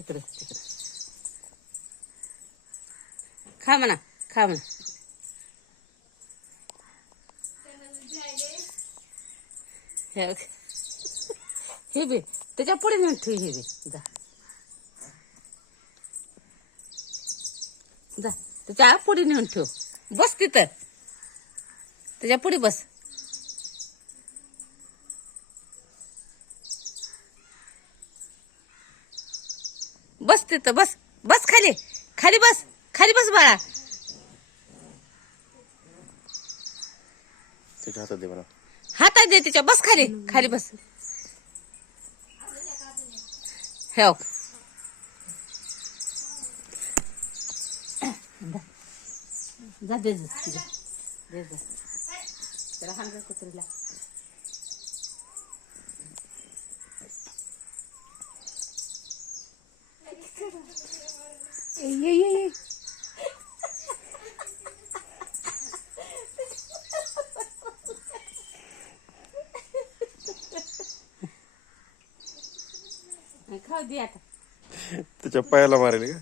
तिकडे तिकडे खा म्हणा खा म्हणा. हे बे त्याच्या पुढे नेऊन ठेव. हे बे जा जा त्याच्या पुढे नेऊन ठेव. बस तिथं त्याच्या पुढे बस. बस तिथं बस. बस खाली खाली बस. खाली बस बाळा. त्याच्या हातात दे मला. हातात दे तिच्या. बस खाली खाली बस. हो जा दे दे त्याला हांग कुत्रीला. ये खाऊ दे आता. त्याच्या पायाला मारेल का?